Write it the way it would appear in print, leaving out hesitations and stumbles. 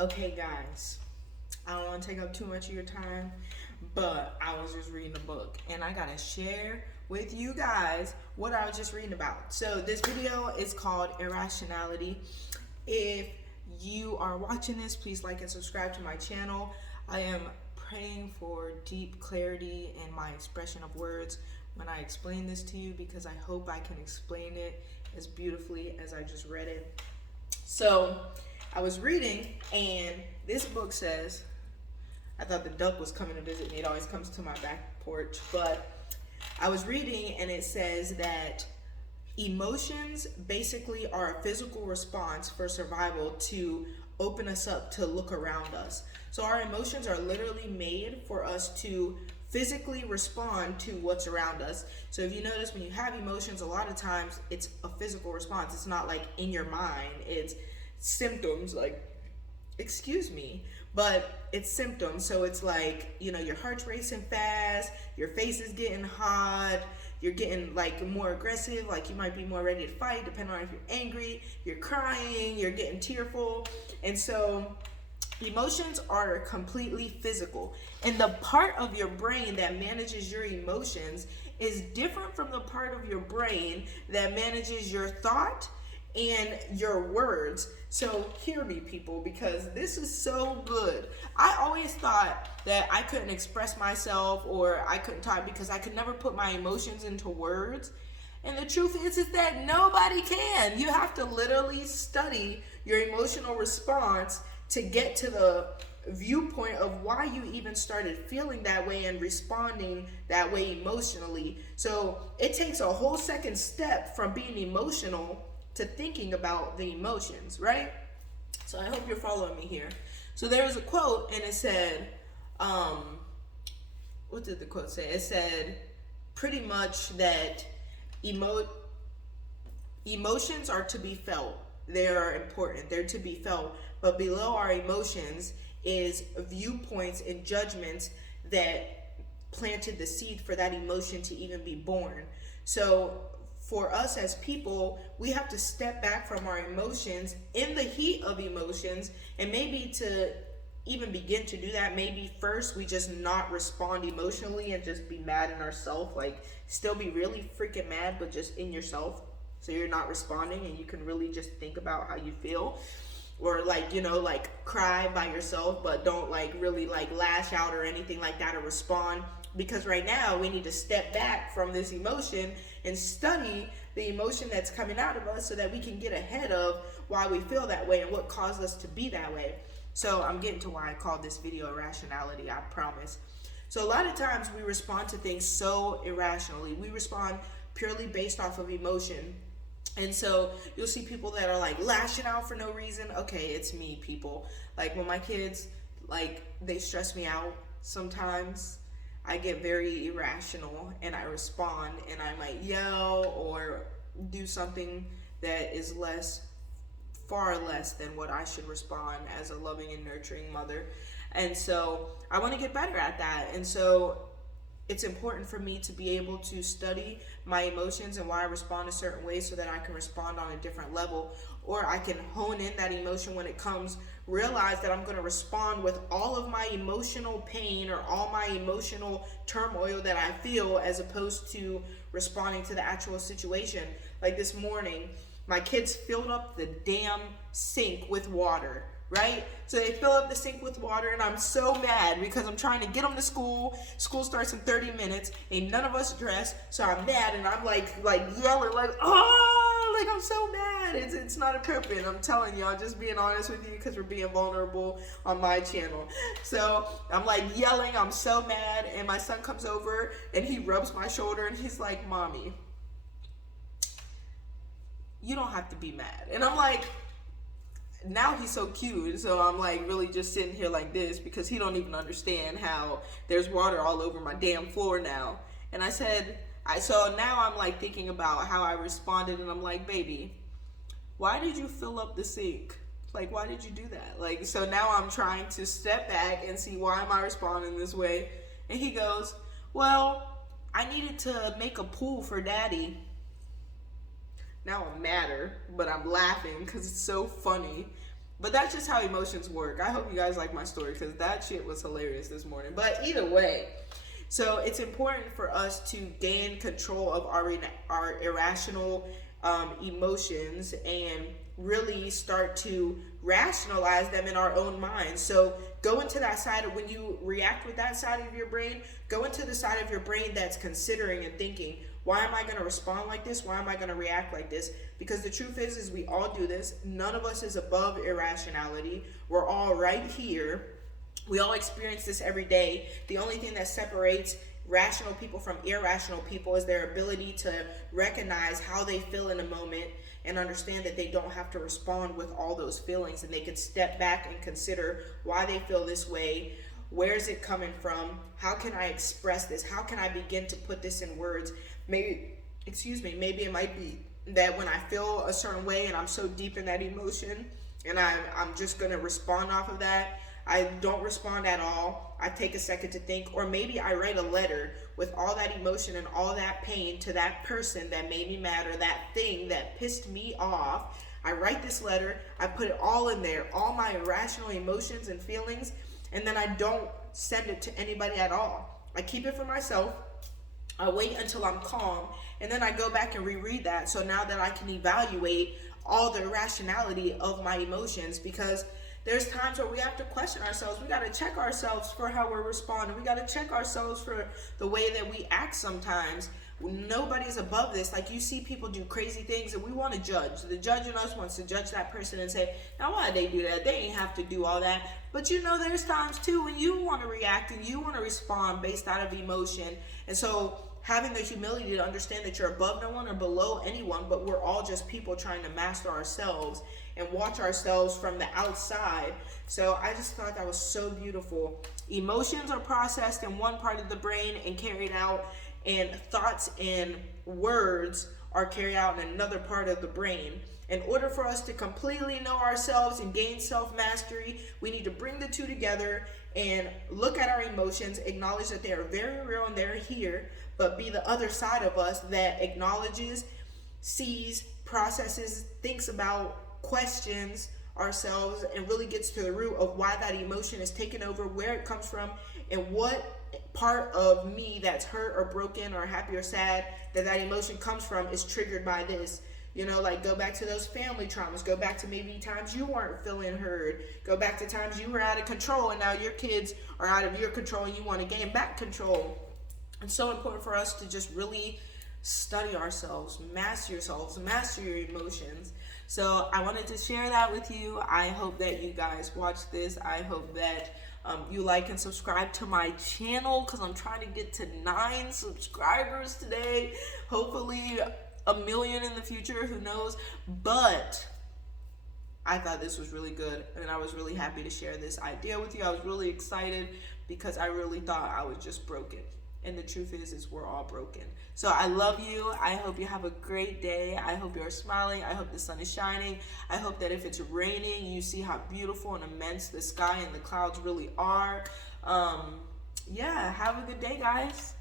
Okay, guys, I don't want to take up too much of your time, but I was just reading a book and I gotta share with you guys what I was just reading about. So, this video is called Irrationality. If you are watching this, please like and subscribe to my channel. I am praying for deep clarity in my expression of words when I explain this to you because I hope I can explain it as beautifully as I just read it. So, I was reading, and this book says, I thought the duck was coming to visit me. It always comes to my back porch. But I was reading, and it says that emotions basically are a physical response for survival to open us up to look around us. So our emotions are literally made for us to physically respond to what's around us. So if you notice, when you have emotions, a lot of times it's a physical response. It's not like in your mind. It's symptoms, like, excuse me, but it's symptoms. So it's like, your heart's racing fast, your face is getting hot, you're getting like more aggressive, like you might be more ready to fight, depending on if you're angry, you're crying, you're getting tearful. And so emotions are completely physical. And the part of your brain that manages your emotions is different from the part of your brain that manages your thought and your words. So hear me, people, because this is so good. I always thought that I couldn't express myself or I couldn't talk because I could never put my emotions into words. And the truth is that nobody can. You have to literally study your emotional response to get to the viewpoint of why you even started feeling that way and responding that way emotionally. So it takes a whole second step from being emotional to thinking about the emotions, right? So I hope you're following me here. So there was a quote, and it said, what did the quote say? It said pretty much that emotions are to be felt. They are important. They're to be felt. But below our emotions is viewpoints and judgments that planted the seed for that emotion to even be born. So for us as people, we have to step back from our emotions in the heat of emotions, and maybe to even begin to do that, maybe first we just not respond emotionally and just be mad in ourselves, like still be really freaking mad, but just in yourself. So you're not responding and you can really just think about how you feel. Or like cry by yourself, but don't really lash out or anything like that or respond. Because right now we need to step back from this emotion and study the emotion that's coming out of us so that we can get ahead of why we feel that way and what caused us to be that way. So I'm getting to why I called this video Irrationality, I promise. So a lot of times we respond to things so irrationally. We respond purely based off of emotion. And so you'll see people that are lashing out for no reason. Okay, it's me, people. Like when my kids, they stress me out sometimes. I get very irrational and I respond and I might yell or do something that is far less than what I should respond as a loving and nurturing mother. And so I want to get better at that. And so it's important for me to be able to study my emotions and why I respond a certain way so that I can respond on a different level, or I can hone in that emotion when it comes, realize that I'm going to respond with all of my emotional pain or all my emotional turmoil that I feel, as opposed to responding to the actual situation. Like this morning, my kids filled up the damn sink with water, right? So they fill up the sink with water, and I'm so mad because I'm trying to get them to school. School starts in 30 minutes, and none of us dressed, so I'm mad, and I'm like yelling, I'm so mad. It's not appropriate. I'm telling y'all, just being honest with you, because we're being vulnerable on my channel. So I'm yelling, I'm so mad, and my son comes over, and he rubs my shoulder, and he's like, "Mommy, you don't have to be mad." And I'm like, now he's so cute, so I'm really just sitting here like this because he don't even understand how there's water all over my damn floor now. And I said, so now I'm thinking about how I responded, and I'm like, "Baby, why did you fill up the sink? Why did you do that?" So now I'm trying to step back and see, why am I responding this way? And he goes, "Well, I needed to make a pool for Daddy." Now I'm madder, but I'm laughing because it's so funny. But that's just how emotions work. I hope you guys like my story because that shit was hilarious this morning. But either way, so it's important for us to gain control of our irrational emotions and really start to rationalize them in our own minds. So go into that side of, when you react with that side of your brain, go into the side of your brain that's considering and thinking, why am I going to respond like this? Why am I going to react like this? Because the truth is we all do this. None of us is above irrationality. We're all right here. We all experience this every day. The only thing that separates rational people from irrational people is their ability to recognize how they feel in a moment and understand that they don't have to respond with all those feelings, and they can step back and consider why they feel this way. Where is it coming from? How can I express this? How can I begin to put this in words? Maybe it might be that when I feel a certain way and I'm so deep in that emotion and I'm just going to respond off of that, I don't respond at all. I take a second to think, or maybe I write a letter with all that emotion and all that pain to that person that made me mad, or that thing that pissed me off. I write this letter, I put it all in there, all my irrational emotions and feelings, and then I don't send it to anybody at all. I keep it for myself. I wait until I'm calm, and then I go back and reread that, so now that I can evaluate all the irrationality of my emotions, because there's times where we have to question ourselves. We got to check ourselves for how we're responding. We got to check ourselves for the way that we act sometimes. Nobody's above this. Like, you see people do crazy things and we want to judge. The judge in us wants to judge that person and say, now why they do that? They ain't have to do all that. But you know, there's times too when you want to react and you want to respond based out of emotion. And so having the humility to understand that you're above no one or below anyone, but we're all just people trying to master ourselves and watch ourselves from the outside. So I just thought that was so beautiful. Emotions are processed in one part of the brain and carried out, and thoughts and words are carried out in another part of the brain. In order for us to completely know ourselves and gain self-mastery, we need to bring the two together and look at our emotions, acknowledge that they are very real and they're here, but be the other side of us that acknowledges, sees, processes, thinks about, questions ourselves, and really gets to the root of why that emotion is taken over, where it comes from, and what part of me that's hurt or broken or happy or sad that emotion comes from is triggered by this. You know, like, go back to those family traumas. Go back to maybe times you weren't feeling heard. Go back to times you were out of control and now your kids are out of your control and you want to gain back control. It's so important for us to just really study ourselves, master yourselves, master your emotions. So I wanted to share that with you. I hope that you guys watch this. I hope that you like and subscribe to my channel, because I'm trying to get to 9 subscribers today. Hopefully 1 million in the future, who knows. But I thought this was really good, and I was really happy to share this idea with you. I was really excited because I really thought I was just broken. And the truth is we're all broken. So I love you. I hope you have a great day. I hope you're smiling. I hope the sun is shining. I hope that if it's raining, you see how beautiful and immense the sky and the clouds really are. Yeah, have a good day, guys.